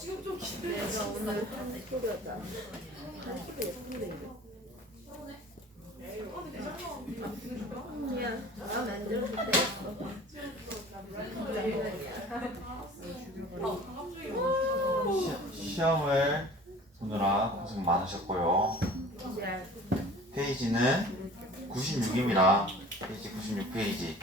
지금 좀 기대해. 오늘 한식이었다. 한식이 예쁜데 이거. 야, 나 만들어줄 때 시험을 보느라 고생 많으셨고요. 페이지는 96입니다. 페이지 96페이지.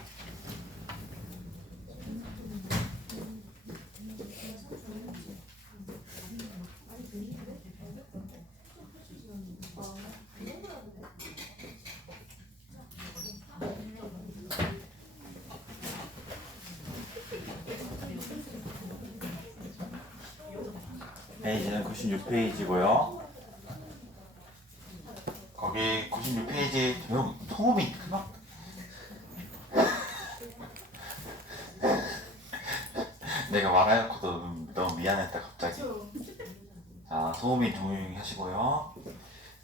페이지는 96페이지고요. 거기 96페이지 소음이 그만. 내가 말해놓고도 너무 미안했다 갑자기. 자, 소음이 조용히 하시고요.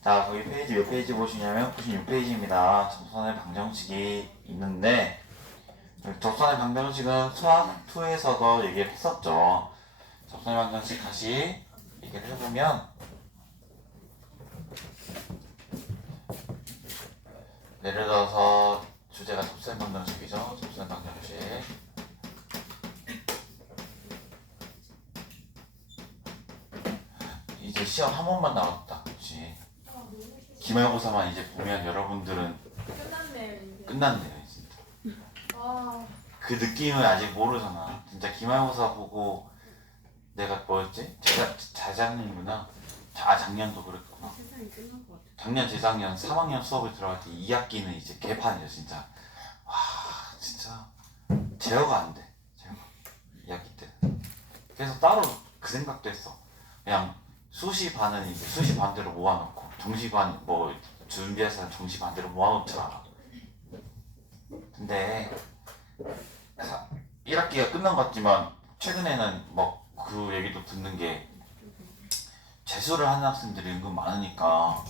자, 거기 페이지 몇 페이지 보시냐면 96페이지입니다. 접선의 방정식이 있는데 접선의 방정식은 수학 2에서도 얘기를 했었죠. 접선의 방정식 다시 얘기를 해보면 예를 들어서 주제가 접선의 방정식이죠. 접선의 방정식. 이제 시험 한 번만 남았다. 그렇지. 기말고사만 이제 보면 여러분들은 끝났네요 진짜. 그 느낌을 아직 모르잖아. 진짜 기말고사 보고 내가 뭐였지? 재작년이구나. 작년도 그랬구나. 작년, 재작년 3학년 수업을 들어갈 때 2학기는 이제 개판이야 진짜. 와 진짜 제어가 안 돼. 제어가 2학기 때. 그래서 따로 그 생각도 했어. 그냥 수시 반은 이제 수시 반대로 모아놓고 정시 반 뭐 준비해서 정시 반대로 모아놓자. 근데 1학기가 끝난 것 같지만 최근에는 뭐 그 얘기도 듣는 게 재수를 하는 학생들이 은근 많으니까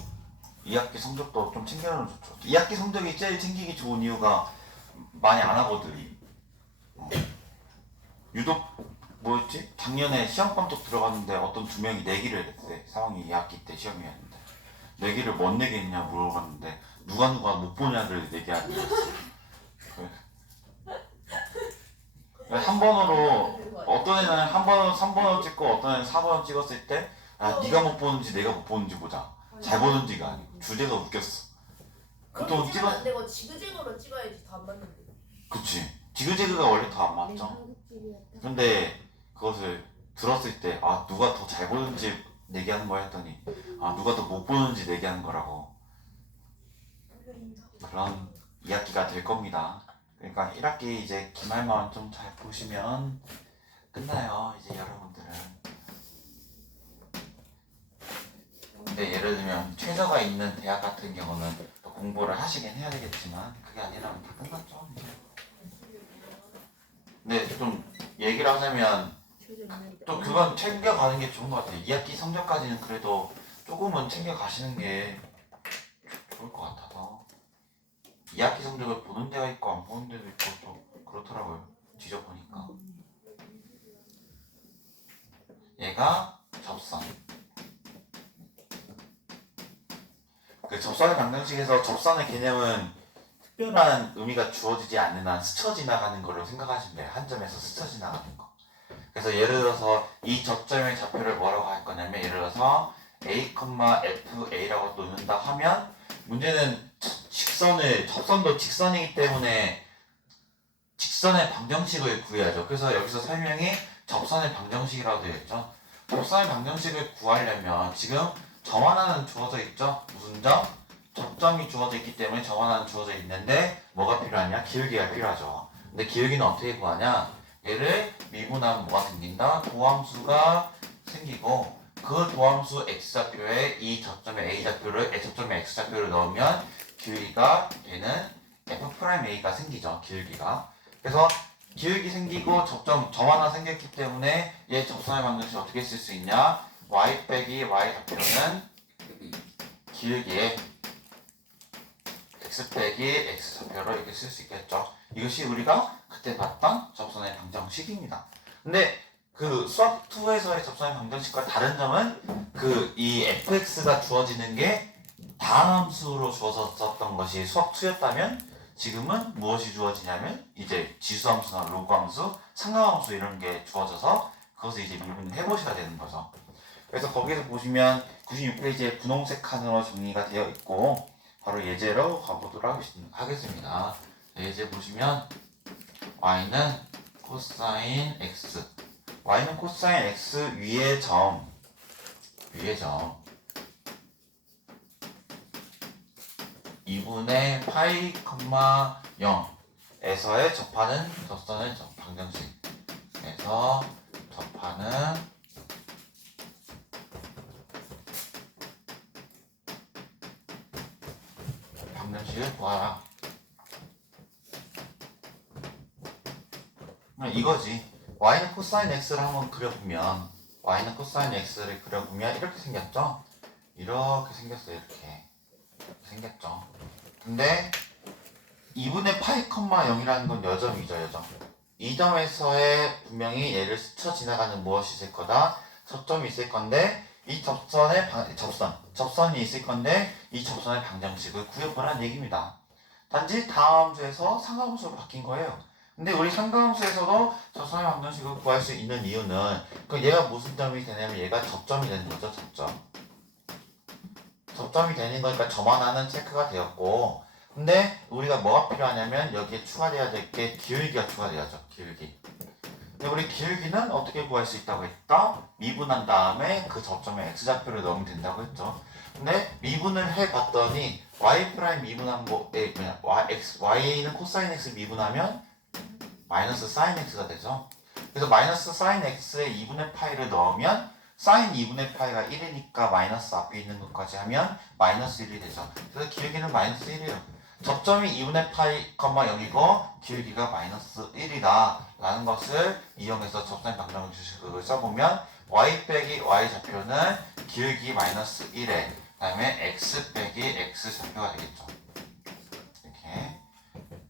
2학기 성적도 좀 챙겨놓으면 좋죠. 2학기 성적이 제일 챙기기 좋은 이유가 많이 안 하거든. 유독 뭐였지? 작년에 시험방독 들어갔는데 어떤 두 명이 내기를 했대. 4학년 2학기 때 시험이었는데 내기를 뭔 내기했냐 물어봤는데 누가 못 보냐를 내기하는 거였어. 한 번으로 어떤 애는 한 번은 3번을 찍고 어떤 애는 4번을 찍었을 때 네가 못 보는지 내가 못 보는지 보자. 잘 보는지가 아니고 주제가 웃겼어. 그렇게 찍으면 안 되고 지그재그로 찍어야지 더 안 맞는데. 그치. 지그재그가 원래 더 안 맞죠. 근데 그것을 들었을 때 누가 더 잘 보는지 내기하는 거야 했더니 누가 더 못 보는지 내기하는 거라고. 그런 이야기가 될 겁니다. 그러니까 1학기 이제 기말만 좀 잘 보시면 끝나요. 이제 여러분들은. 근데 예를 들면 최저가 있는 대학 같은 경우는 또 공부를 하시긴 해야 되겠지만 그게 아니라면 다 끝났죠. 근데 좀 얘기를 하자면 또 그건 챙겨가는 게 좋은 것 같아요. 2학기 성적까지는 그래도 조금은 챙겨가시는 게 좋을 것 같아서 2학기 성적을 보는 데가 있고 안 보는 데도 있고 또 그렇더라고요. 뒤져보니까 얘가 접선. 그 접선의 방정식에서 접선의 개념은 특별한 의미가 주어지지 않는 한 스쳐 지나가는 걸로 생각하시면 돼요. 한 점에서 스쳐 지나가는 거. 그래서 예를 들어서 이 저점의 좌표를 뭐라고 할 거냐면 예를 들어서 a, fa라고 놓는다 하면 문제는 접선도 직선이기 때문에 직선의 방정식을 구해야죠. 그래서 여기서 설명이 접선의 방정식이라고 되어 있죠. 접선의 방정식을 구하려면 지금 점 하나는 주어져 있죠. 무슨 점? 접점이 주어져 있기 때문에 점 하나는 주어져 있는데 뭐가 필요하냐? 기울기가 필요하죠. 근데 기울기는 어떻게 구하냐? 얘를 미분하면 뭐가 생긴다? 도함수가 생기고 그 도함수 x좌표에 이 접점의 a좌표를 접점의 x좌표를 넣으면 기울기가 되는 f'a가 생기죠. 기울기가. 그래서 기울기 생기고 점 하나 생겼기 때문에 얘 접선의 방정식 어떻게 쓸 수 있냐? y 빼기 y 좌표는 길기에 x 빼기 x 좌표로 이렇게 쓸 수 있겠죠. 이것이 우리가 그때 봤던 접선의 방정식입니다. 근데 그 수학 2에서의 접선의 방정식과 다른 점은 그 이 fx가 주어지는 게 다함수로 주어졌던 것이 수학 2였다면 지금은 무엇이 주어지냐면 이제 지수함수나 로그함수, 상가함수 이런 게 주어져서 그것을 이제 미분 해보시가 되는 거죠. 그래서 거기서 보시면 96페이지에 분홍색 칸으로 정리가 되어 있고 바로 예제로 가보도록 하겠습니다. 예제 보시면 y는 코사인 x, y는 코사인 x 위의 점 2분의 파이, 0에서의 접하는 접선의 방정식에서 접하는 방정식을 구하라. 이거지. y는 코사인 x를 한번 그려보면 y는 코사인 x를 그려보면 이렇게 생겼죠? 이렇게 생겼어요. 이렇게 생겼죠. 근데 2분의 파이, 0이라는 건 여점이죠. 여점. 이 점에서의 분명히 얘를 스쳐 지나가는 무엇이 있을 거다? 접점이 있을 건데 이 접선의 접선이 있을 건데 이 접선의 방정식을 구해보라는 얘기입니다. 단지 다함수에서 상가함수로 바뀐 거예요. 근데 우리 상가함수에서도 접선의 방정식을 구할 수 있는 이유는 그 얘가 무슨 점이 되냐면 얘가 접점이 되는 거죠. 접점이 되는 거니까 점 하나는 체크가 되었고, 근데 우리가 뭐가 필요하냐면 여기에 추가되어야 될 게 기울기가 추가되어야죠. 기울기. 근데 우리 기울기는 어떻게 구할 수 있다고 했다? 미분한 다음에 그 접점에 x좌표를 넣으면 된다고 했죠. 근데 미분을 해봤더니 y' 미분한 y는 코사인 x 미분하면 마이너스 사인 x가 되죠. 그래서 마이너스 사인 x에 2분의 파이를 넣으면 사인 2분의 파이가 1이니까 마이너스 앞에 있는 것까지 하면 마이너스 1이 되죠. 그래서 기울기는 마이너스 1이에요. 접점이 2분의 파이, 0이고 기울기가 마이너스 1이다 라는 것을 이용해서 접선의 방정식을 써보면 y 빼기 y 좌표는 기울기 마이너스 1에 그 다음에 x 빼기 x 좌표가 되겠죠. 이렇게.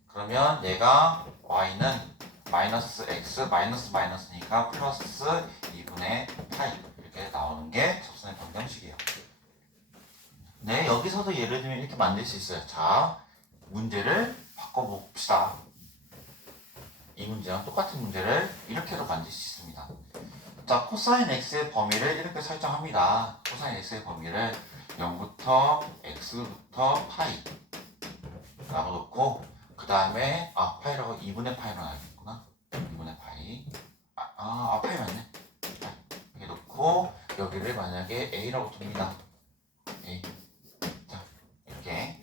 그러면 얘가 y는 마이너스 x 마이너스니까 플러스 2분의 파이 이렇게 나오는 게 접선의 방정식이에요. 네, 여기서도 예를 들면 이렇게 만들 수 있어요. 자, 문제를 바꿔봅시다. 이 문제랑 똑같은 문제를 이렇게도 만들 수 있습니다. 자, 코사인 x의 범위를 이렇게 설정합니다. 코사인 x의 범위를 0부터 x부터 파이 라고 놓고 그 다음에 파이라고 2분의 파이로 나와야겠구나. 2분의 파이 파이 맞네. 이렇게 놓고 여기를 만약에 a라고 둡니다. a. 자, 이렇게.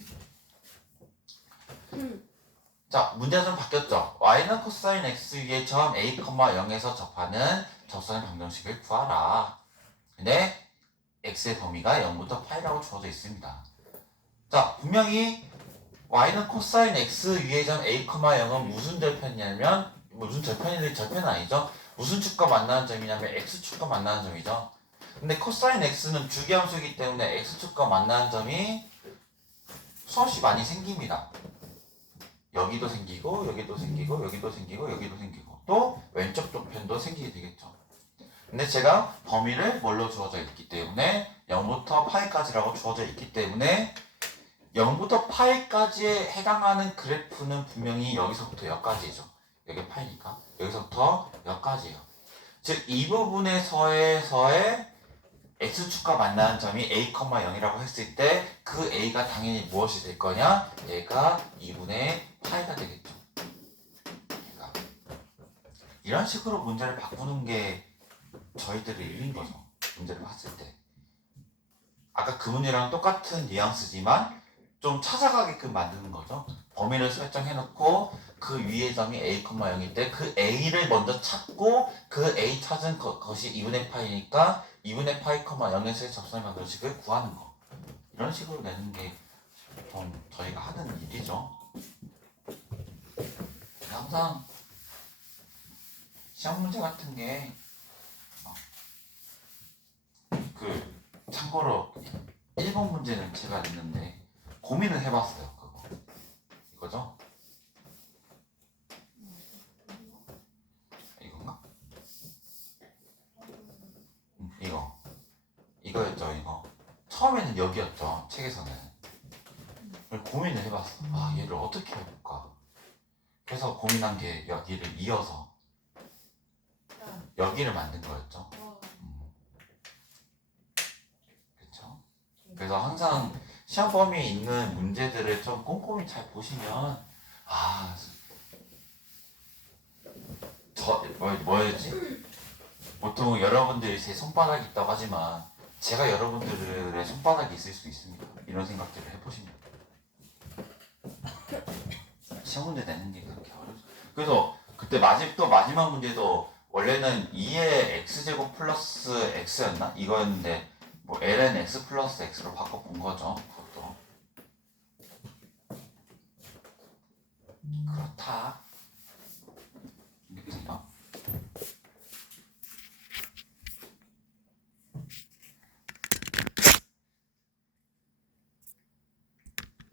자, 문제가 좀 바뀌었죠. y는 코사인 x 위의 점 a, 0에서 접하는 접선의 방정식을 구하라. 근데 x의 범위가 0부터 파이라고 주어져 있습니다. 자, 분명히 y는 코사인 x 위의 점 a, 0은 무슨 절편이냐면 무슨 절편은 아니죠. 무슨 축과 만나는 점이냐면 x축과 만나는 점이죠. 근데 코사인 x는 주기함수이기 때문에 x축과 만나는 점이 수없이 많이 생깁니다. 여기도 생기고 여기도 생기고 여기도 생기고 여기도 생기고 또 왼쪽 쪽편도 생기게 되겠죠. 근데 제가 범위를 뭘로 주어져 있기 때문에 0부터 파이까지라고 주어져 있기 때문에 0부터 파이까지에 해당하는 그래프는 분명히 여기서부터 여기까지죠. 여기 파이니까 여기서부터 여기까지예요. 즉 이 부분에서의 x축과 만나는 점이 a, 0이라고 했을 때 그 a가 당연히 무엇이 될 거냐? 얘가 2분의 파이가 되겠죠. 얘가. 이런 식으로 문제를 바꾸는 게 저희들의 일인 거죠. 문제를 봤을 때. 아까 그 문제랑 똑같은 뉘앙스지만 좀 찾아가게끔 만드는 거죠. 범위를 설정해놓고 그 위의 점이 a, 0일 때 그 a를 먼저 찾고 그 a 찾은 것이 2분의 파이니까 2분의 파이, 0에서의 접선의 방정식을 구하는 거. 이런 식으로 내는 게 좀 저희가 하는 일이죠. 항상 시험 문제 같은 게 참고로 1번 1번 문제는 제가 냈는데 고민을 해봤어요. 그거 이거죠? 이건가? 이거였죠. 이거 처음에는 여기였죠. 책에서는. 고민을 해봤어. 아, 얘를 어떻게 해볼까? 그래서 고민한 게 여기를 이어서 여기를 만든 거였죠. 그렇죠? 그래서 항상 시험 범위에 있는 문제들을 좀 꼼꼼히 잘 보시면 뭐였지? 보통 여러분들이 제 손바닥이 있다고 하지만 제가 여러분들의 손바닥이 있을 수 있습니다. 이런 생각들을 해보시면 시험 문제 내는 게 그렇게 어렵죠. 그래서 그때 마지막 문제도 원래는 2의 x제곱 플러스 x였나? 이거였는데 뭐 ln x 플러스 x로 바꿔본 거죠. 그것도 그렇다. 이렇게 된다.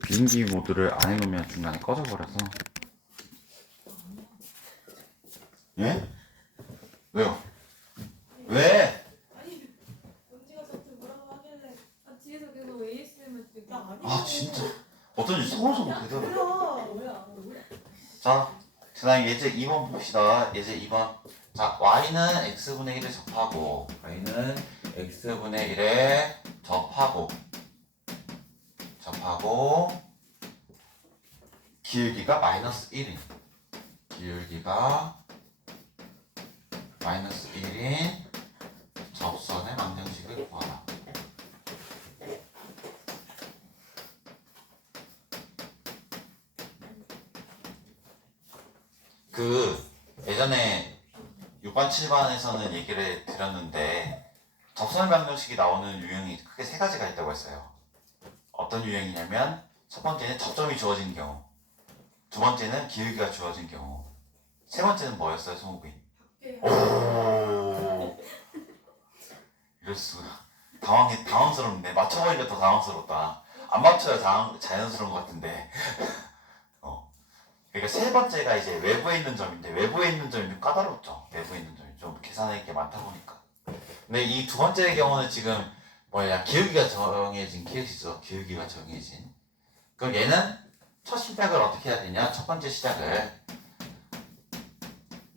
비행기 모드를 안 해놓으면 중간에 꺼져버려서. 예? 왜요? 왜? 아니 언니가 저한테 뭐라고 하길래 뒤에서 계속 ASMR 듣고 나 아니 아 진짜 어쩐지 소곤소곤 되더라고. 뭐야 자, 그 다음에 예제 2번 봅시다. 예제 2번. 자, y는 x분의 1에 접하고 y는 x분의 1에 접하고 기울기가 마이너스 1인 접선의 방정식을 구하라. 예전에 6반 7반에서는 얘기를 드렸는데 접선의 방정식이 나오는 유형이 크게 세 가지가 있다고 했어요. 어떤 유형이냐면 첫 번째는 접점이 주어진 경우, 두 번째는 기울기가 주어진 경우, 세 번째는 뭐였어요, 송우빈? 오, 이럴 수가. 당황스럽네. 맞춰보니까 더 당황스럽다. 안 맞춰야 자연스러운 것 같은데. 그러니까 세 번째가 이제 외부에 있는 점인데, 외부에 있는 점이 좀 까다롭죠. 외부에 있는 점이 좀 계산할 게 많다 보니까. 근데 이 두 번째의 경우는 지금 기울기가 정해진 케이스죠. 기울기가 정해진. 그럼 얘는 첫 시작을 어떻게 해야 되냐? 첫 번째 시작을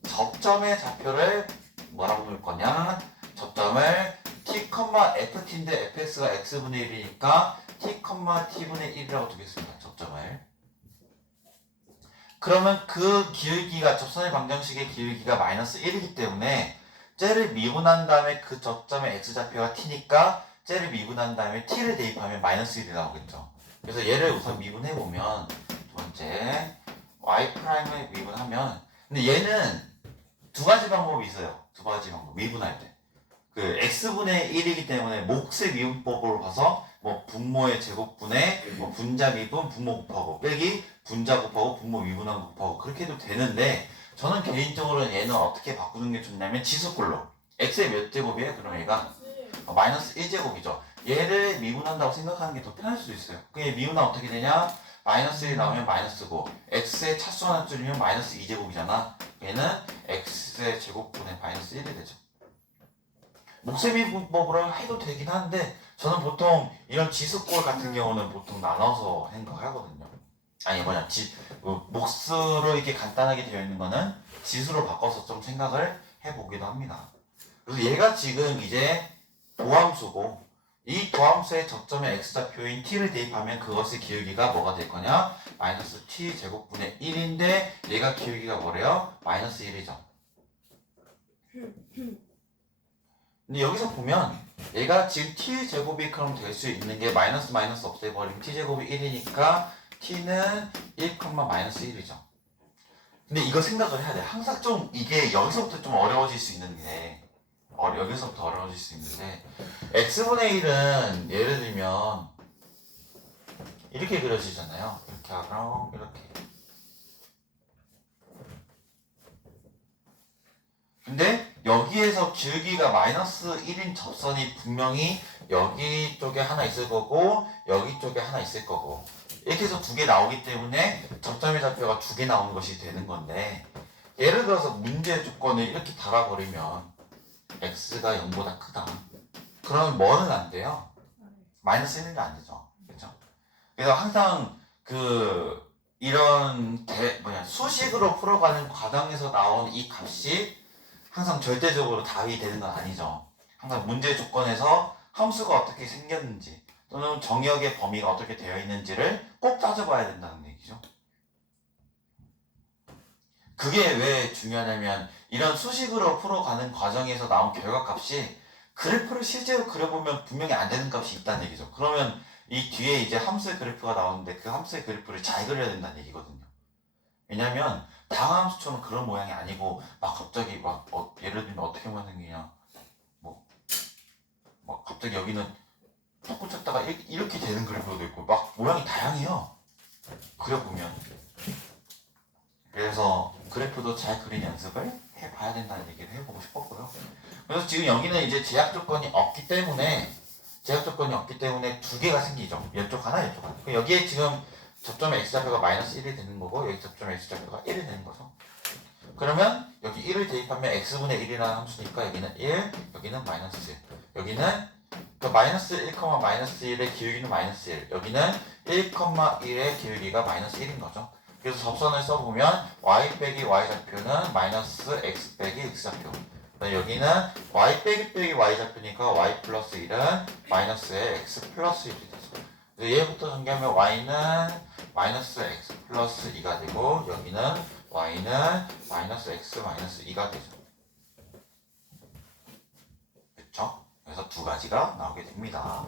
접점의 좌표를 뭐라고 놓을 거냐? 접점을 t, ft인데 fx가 x분의 1이니까 t, t분의 1이라고 두겠습니다. 접점을. 그러면 그 기울기가 접선의 방정식의 기울기가 마이너스 1이기 때문에 쟤를 미분한 다음에 그 접점의 x좌표가 t니까 쟤를 미분한 다음에 t를 대입하면 마이너스 1이 나오겠죠. 그래서 얘를 우선 미분해보면 두 번째 y'을 미분하면, 근데 얘는 두 가지 방법이 있어요. 두 가지 방법 미분할 때. 그 x분의 1이기 때문에 몫의 미분법으로 봐서 뭐 분모의 제곱분의 뭐 분자 미분 분모 곱하고 빼기 분자 곱하고 분모 미분한 곱하고 그렇게 해도 되는데, 저는 개인적으로는 얘는 어떻게 바꾸는 게 좋냐면 지수꼴로. x의 몇 제곱이에요? 그럼 얘가 마이너스 1제곱이죠. 얘를 미분한다고 생각하는 게 더 편할 수도 있어요. 그게 미분하면 어떻게 되냐? 마이너스 1 나오면 마이너스고 x의 차수 하나 줄이면 마이너스 2제곱이잖아. 얘는 x의 제곱분의 마이너스 1이 되죠. 몫의 미분법으로 해도 되긴 하는데 저는 보통 이런 지수꼴 같은 경우는 보통 나눠서 생각하거든요. 아니 몫으로 이렇게 간단하게 되어 있는 거는 지수로 바꿔서 좀 생각을 해보기도 합니다. 그래서 얘가 지금 이제 도함수고, 이 도함수의 접점의 x좌표인 t를 대입하면 그것의 기울기가 뭐가 될 거냐? 마이너스 t 제곱분의 1인데 얘가 기울기가 뭐래요? 마이너스 1이죠. 근데 여기서 보면 얘가 지금 t 제곱이 그럼 될 수 있는 게 마이너스 없애버리면 t 제곱이 1이니까 t는 1, 마이너스 1이죠. 근데 이거 생각을 해야 돼. 항상 좀 이게 여기서부터 좀 어려워질 수 있는데, 여기서부터 어려워질 수 있는데, x분의 1은 예를 들면 이렇게 그려지잖아요. 이렇게 하고 이렇게. 근데 여기에서 기울기가 마이너스 1인 접선이 분명히 여기 쪽에 하나 있을 거고 여기 쪽에 하나 있을 거고 이렇게 해서 두 개 나오기 때문에 접점의 좌표가 두 개 나오는 것이 되는 건데 예를 들어서 문제 조건을 이렇게 달아버리면 x가 0보다 크다. 그러면 뭐는 안 돼요? 마이너스 1은 안 되죠. 그렇죠? 그래서 항상 이런 수식으로 풀어가는 과정에서 나온 이 값이 항상 절대적으로 답이 되는 건 아니죠. 항상 문제 조건에서 함수가 어떻게 생겼는지 또는 정의역의 범위가 어떻게 되어 있는지를 꼭 따져봐야 된다는 얘기죠. 그게 왜 중요하냐면 이런 수식으로 풀어가는 과정에서 나온 결과값이 그래프를 실제로 그려보면 분명히 안 되는 값이 있다는 얘기죠. 그러면 이 뒤에 이제 함수의 그래프가 나오는데 그 함수의 그래프를 잘 그려야 된다는 얘기거든요. 왜냐면 다음 함수처럼 그런 모양이 아니고 막 갑자기 예를 들면 어떻게 만드냐 갑자기 여기는 톡 꽂혔다가 이렇게 되는 그래프도 있고 막 모양이 다양해요. 그려보면. 그래서 그래프도 잘 그리는 연습을 해봐야 된다는 얘기를 해보고 싶었고요. 그래서 지금 여기는 이제 제약 조건이 없기 때문에 두 개가 생기죠. 이쪽 하나, 이쪽 하나. 그럼 여기에 지금 접점의 x좌표가 마이너스 1이 되는 거고 여기 접점의 x좌표가 1이 되는 거죠. 그러면 여기 1을 대입하면 x분의 1이라는 함수니까 여기는 1, 여기는 마이너스 1. 여기는 마이너스 1, 마이너스 1의 기울기는 마이너스 1. 여기는 1, 1의 기울기가 마이너스 1인 거죠. 그래서 접선을 써보면 y 빼기 y좌표는 마이너스 x 빼기 x좌표. 여기는 y 빼기 y좌표니까 y 플러스 1은 마이너스의 x 플러스 1이 되죠. 얘부터 전개하면 y는 마이너스 x 플러스 2가 되고 여기는 y는 마이너스 x 마이너스 2가 되죠. 그렇죠? 그래서 두 가지가 나오게 됩니다.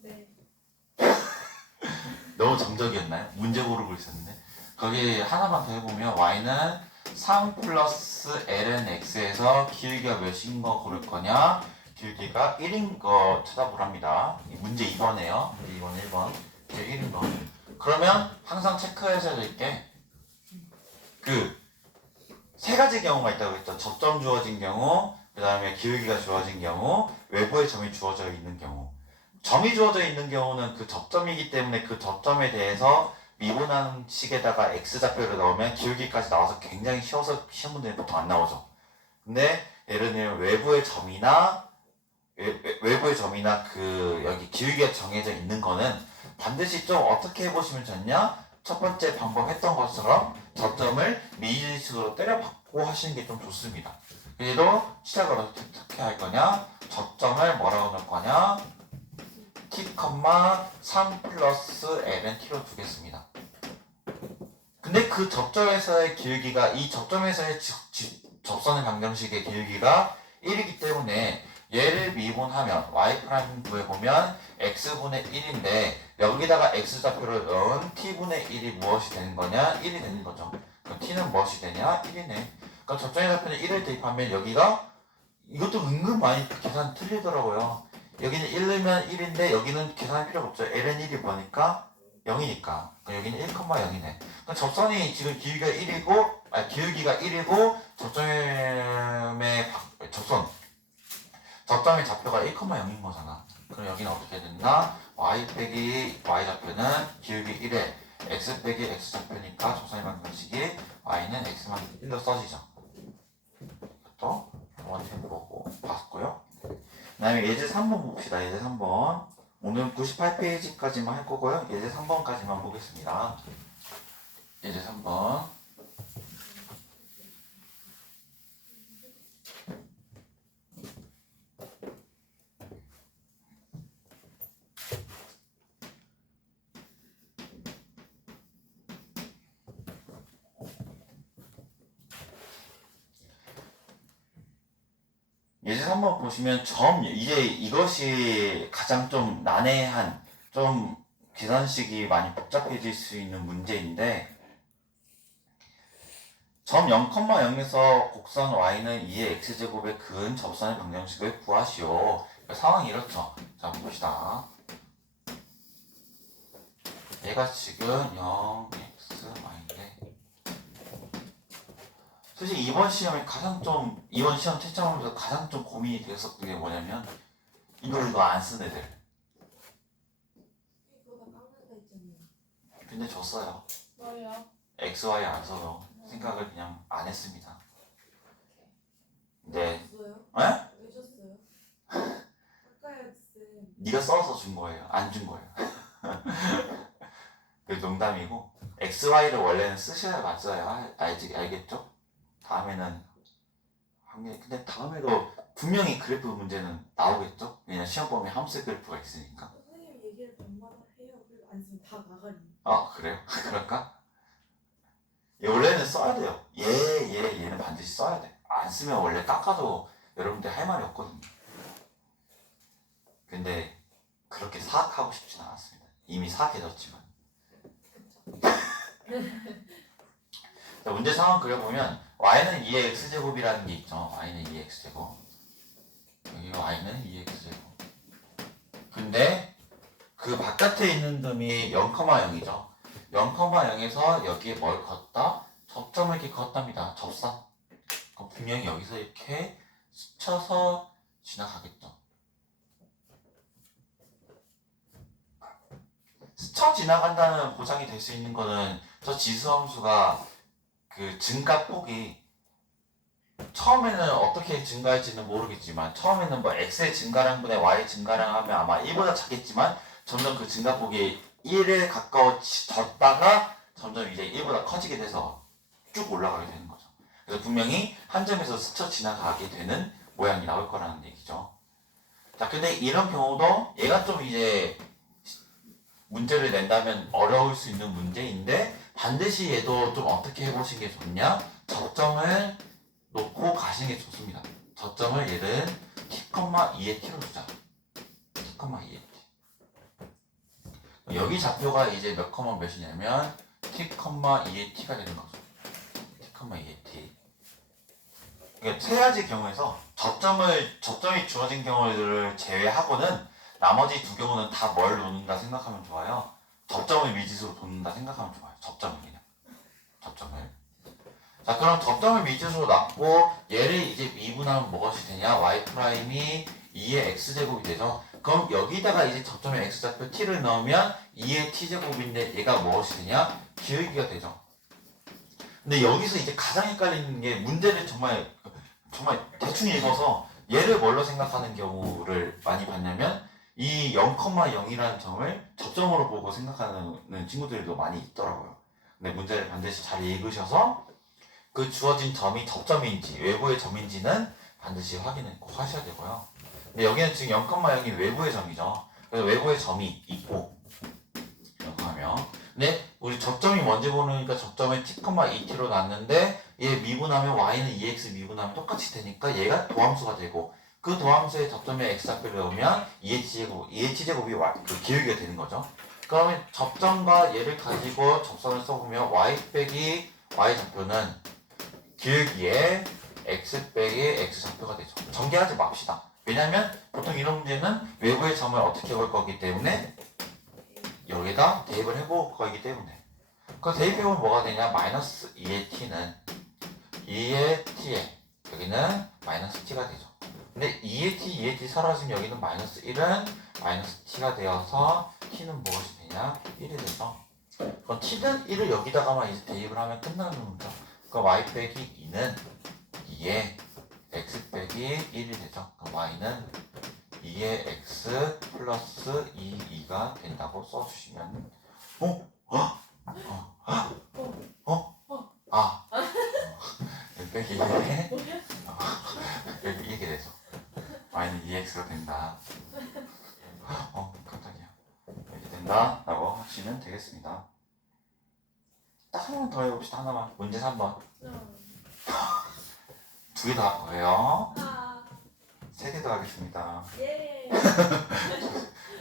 네. 너무 정적이었나요? 문제 고르고 있었는데 거기 하나만 더 해보면 y는 3 플러스 ln x에서 기울기가 몇인 거 고를 거냐 기울기가 1인 거 찾아보랍니다. 문제 2번에요. 문제 2번 1번 1인 거. 그러면 항상 체크하셔야 될 게 세 가지 경우가 있다고 했죠. 접점 주어진 경우, 그 다음에 기울기가 주어진 경우, 외부에 점이 주어져 있는 경우. 점이 주어져 있는 경우는 그 접점이기 때문에 그 접점에 대해서 미분하는 식에다가 x좌표를 넣으면 기울기까지 나와서 굉장히 쉬워서 시험 문제는 보통 안 나오죠. 근데 예를 들면 외부의 점이나 여기 기울기가 정해져 있는 거는 반드시 좀 어떻게 해보시면 좋냐? 첫 번째 방법 했던 것처럼 접점을 미지식으로 때려박고 하시는 게 좀 좋습니다. 그래도 시작을 어떻게 할 거냐? 접점을 뭐라고 넣을 거냐? t, 3 플러스 ln t로 두겠습니다. 근데 그 접점에서의 기울기가 이 접점에서의 접선의 방정식의 기울기가 1이기 때문에 얘를 미분하면 y' 구해보면 x분의 1인데 여기다가 x좌표를 넣은 t분의 1이 무엇이 되는 거냐? 1이 되는 거죠. 그럼 t는 무엇이 되냐? 1이네. 그럼 접점의 좌표는 1을 대입하면 여기가 이것도 은근 많이 계산 틀리더라고요. 여기는 1 넣으면 1인데 여기는 계산할 필요가 없죠. ln 1이 뭐니까? 0이니까. 여기는 1,0이네. 그럼 접선이 지금 기울기가 1이고 접점의 좌표가 1,0인 거잖아. 그럼 여기는 어떻게 된다? y 빼기 y좌표는 기울기 1에 x 빼기 x좌표니까 접선의 방정식이 y는 x만 1로 써지죠. 또 한번 해보고 봤고요. 그 다음에 예제 3번 봅시다. 예제 3번. 오늘 98페이지까지만 할 거고요. 예제 3번까지만 보겠습니다. 예제 3번. 예제 3번 보시면 이제 이것이 가장 좀 난해한, 좀 계산식이 많이 복잡해질 수 있는 문제인데, 점 0,0에서 곡선 y는 2의 x제곱에 그은 접선의 방정식을 구하시오. 상황이 이렇죠. 자, 봅시다. 얘가 지금 0xy인데 솔직히 이번 시험 채점하면서 가장 좀 고민이 되었었던 게 뭐냐면 이걸 이거 안 쓴 애들. 그거 다 깎는 거 있잖아요. 근데 줬어요. 뭐예요? xy 안 써서 생각을 그냥 안 했습니다. 네. 줬어요? 에? 왜 줬어요? 아까야지 쌤. 네가 써서 준 거예요. 안 준 거예요. 그 농담이고 xy를 원래는 쓰셔야 맞아요. 알겠죠? 다음에는 근데 다음에도 분명히 그래프 문제는 나오겠죠? 왜냐면 시험 보면 함수 그래프가 있으니까. 선생님 얘기를 반마다 해요. 그리고 안 쓰면 다 나가리. 아 그래요? 그럴까? 원래는 써야 돼요. 얘는 반드시 써야 돼. 안 쓰면 원래 깎아도 여러분들 할 말이 없거든요. 근데 그렇게 사악하고 싶진 않았습니다. 이미 사악해졌지만. 자, 문제 상황 그려보면 y는 2의 x제곱이라는 게 있죠. y는 2의 x제곱. 여기 y는 2의 x제곱. 근데 그 바깥에 있는 놈이 0,0이죠. 0,0에서 여기에 뭘 걷다? 접점을 이렇게 걷답니다. 접선. 그럼 분명히 여기서 이렇게 스쳐서 지나가겠죠. 스쳐 지나간다는 보장이 될 수 있는 거는 저 지수함수가 그 증가폭이 처음에는 어떻게 증가할지는 모르겠지만 처음에는 뭐 x의 증가량분의 y의 증가량 하면 아마 1보다 작겠지만 점점 그 증가폭이 1에 가까워졌다가 점점 이제 1보다 커지게 돼서 쭉 올라가게 되는 거죠. 그래서 분명히 한 점에서 스쳐 지나가게 되는 모양이 나올 거라는 얘기죠. 자, 근데 이런 경우도 얘가 좀 이제 문제를 낸다면 어려울 수 있는 문제인데 반드시 얘도 좀 어떻게 해보시는 게 좋냐? 접점을 놓고 가시는 게 좋습니다. 저점을 얘를 t,2의 t로 주자. t,2의 t. 여기 좌표가 이제 몇 컴마 몇이냐면 t,2의 t가 되는 거죠. t,2의 t. 그러니까 세 가지 경우에서 접점이 주어진 경우들을 제외하고는 나머지 두 경우는 다 뭘 놓는다 생각하면 좋아요. 접점을 미지수로 놓는다 생각하면 좋아요. 접점을 그냥. 접점을. 자, 그럼 접점을 미지수로 놨고 얘를 이제 미분하면 무엇이 되냐? y 프라임이 2의 x제곱이 되죠. 그럼 여기다가 이제 접점에 x좌표 t를 넣으면 2의 t제곱인데 얘가 무엇이 되냐? 기울기가 되죠. 근데 여기서 이제 가장 헷갈리는 게 문제를 정말 대충 읽어서 얘를 뭘로 생각하는 경우를 많이 봤냐면 이 0,0이라는 점을 접점으로 보고 생각하는 친구들도 많이 있더라고요. 근데 문제를 반드시 잘 읽으셔서 그 주어진 점이 접점인지 외부의 점인지는 반드시 확인을 꼭 하셔야 되고요. 근데 여기는 지금 0,0이 외부의 점이죠. 그래서 외부의 점이 있고 이렇게 하면 근데 우리 접점이 뭔지 모르니까 접점을 t,2t로 놨는데 얘 미분하면 y는 2x 미분하면 똑같이 되니까 얘가 도함수가 되고 그 도함수의 접점에 x좌표를 넣으면 2의 t제곱이 그 기울기가 되는 거죠. 그러면 접점과 얘를 가지고 접선을 써보면 y 빼기 y 좌표는 기울기에 x 빼기 x 좌표가 되죠. 전개하지 맙시다. 왜냐면 보통 이런 문제는 외부의 점을 어떻게 볼 거기 때문에 여기다 대입을 해볼 거기 때문에 그 대입해보면 뭐가 되냐? 마이너스 2의 t는 2의 t에 여기는 마이너스 t가 되죠. 근데 2의 t 사라지면 여기는 마이너스 1은 마이너스 t가 되어서 t는 무엇이 되냐? 1이 되죠. 그럼 t는 1을 여기다가만 이제 대입을 하면 끝나는 거죠. 그럼 y 빼기 2는 2의 x 빼기 1이 되죠. 그럼 y는 2의 x 플러스 2가 된다고 써주시면 빼기 1에 빼기 이게 돼서 y는 2x가 된다. 깜짝이야. 이렇게 된다 라고 하시면 되겠습니다. 딱 하나만 더 해봅시다. 하나만. 문제 3번. 두 개 더 할 거예요. 세 개 더 하겠습니다. 예.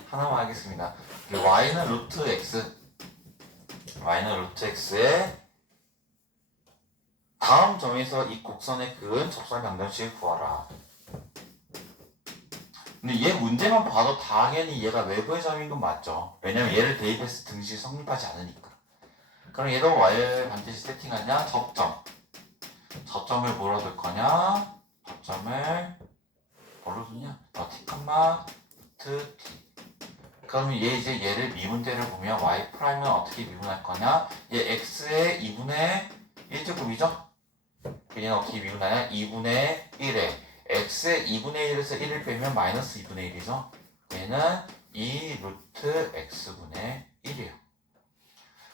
하나만 하겠습니다. y는 루트 x. y는 루트 x에 다음 점에서 이 곡선에 그은 접선 방정식을 구하라. 근데 얘 문제만 봐도 당연히 얘가 외부의 점인 건 맞죠. 왜냐면 얘를 대입해서 등식이 성립하지 않으니까. 그럼 얘도 y를 반드시 세팅하냐? 접점을 뭐로 둘 거냐? 접점을 뭐로 두냐? t, t. 그럼 얘 이제 얘를 미분대를 보면 y 프라임은 어떻게 미분할 거냐? 얘 x의 2분의 1제곱이죠? 얘는 어떻게 미분하냐? 2분의 1에 x의 2분의 1에서 1을 빼면 마이너스 2분의 1이죠? 얘는 2 루트 x분의 1이에요.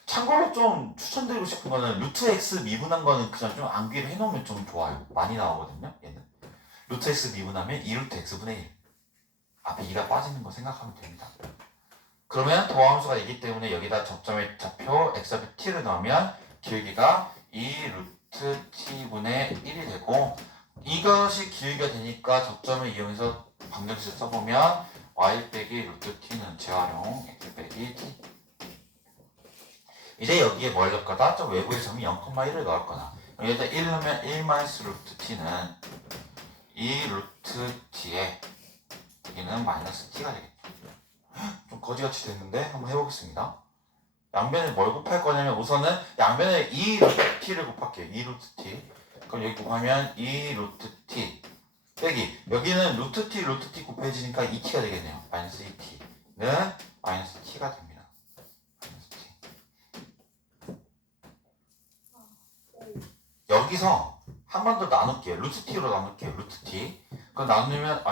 참고로 좀 추천드리고 싶은 거는 루트 x 미분한 거는 그냥 좀 암기를 해놓으면 좀 좋아요. 많이 나오거든요. 얘는 루트 x 미분하면 2 루트 x분의 1 앞에 2가 빠지는 거 생각하면 됩니다. 그러면 더함수가 있기 때문에 여기다 접점의 좌표 x좌표 t를 넣으면 기울기가 2 루트 t분의 1이 되고 이것이 기울기가 되니까 접점을 이용해서 방정식 써보면 y 빼기 루트 t는 재활용 x 빼기 t. 이제 여기에 뭘 넣을 거다? 저 외부의 점이 0,1을 넣을 거다. 여기다 1 넣으면 1 마이너스 루트 t는 2 루트 t에 여기는 마이너스 t가 되겠죠. 좀 거지같이 됐는데 한번 해보겠습니다. 양변에 뭘 곱할 거냐면 우선은 양변에 2 루트 t를 곱할게요. 2 루트 t. 그럼 여기 곱하면 2 루트 t 빼기 여기는 루트 t 곱해지니까 2t가 되겠네요. 마이너스 2t는 마이너스 t가 됩니다. 마이너스 t. 여기서 한 번 더 나눌게요. 루트 t로 나눌게요. 루트 t. 그럼 나누면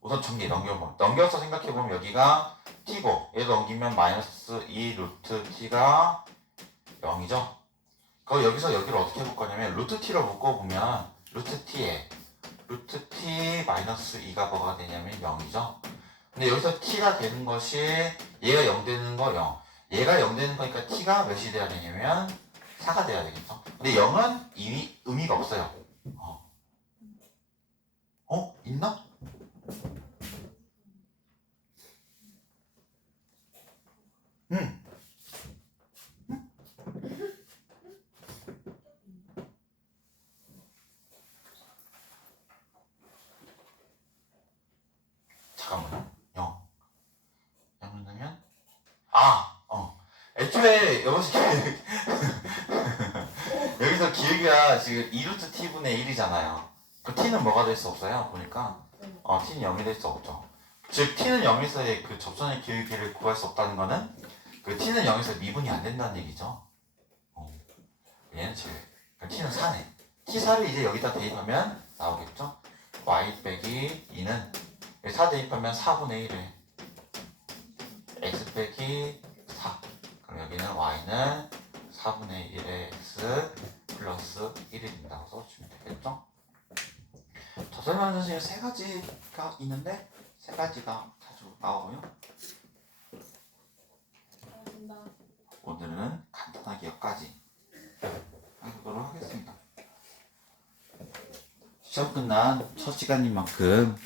우선 전개 넘겨서 생각해보면 여기가 t고 얘도 넘기면 마이너스 2 루트 t가 0이죠. 그럼 여기서 여기를 어떻게 해볼 거냐면 루트 t로 묶어보면 루트 t에 루트 t 마이너스 2가 뭐가 되냐면 0이죠. 근데 여기서 t가 되는 것이 얘가 0 되는 거 0. 얘가 0 되는 거니까 t가 몇이 돼야 되냐면 4가 돼야 되겠죠. 근데 0은 이미 의미가 없어요. 있나? 잠깐만요. 0을 넣으면 애초에 여기서 기울기가 지금 2루트 t분의 1이잖아요. 그 t는 뭐가 될 수 없어요. 보니까 t는 0이 될 수 없죠. 즉 t는 0에서의 그 접선의 기울기를 구할 수 없다는 거는 그 t는 0에서 미분이 안 된다는 얘기죠. 얘는 7. t는 4네. t4를 이제 여기다 대입하면 나오겠죠. y 빼기 2는 4 대입하면 4분의 1에 x 빼기 4. 그럼 여기는 y는 4분의 1의 x 플러스 1이 된다고 써주시면 되겠죠. 저 설명한 선생님 세 가지가 있는데 세 가지가 자주 나오고요. 오늘은 간단하게 여기까지 하도록 하겠습니다. 시험 끝난 첫 시간인 만큼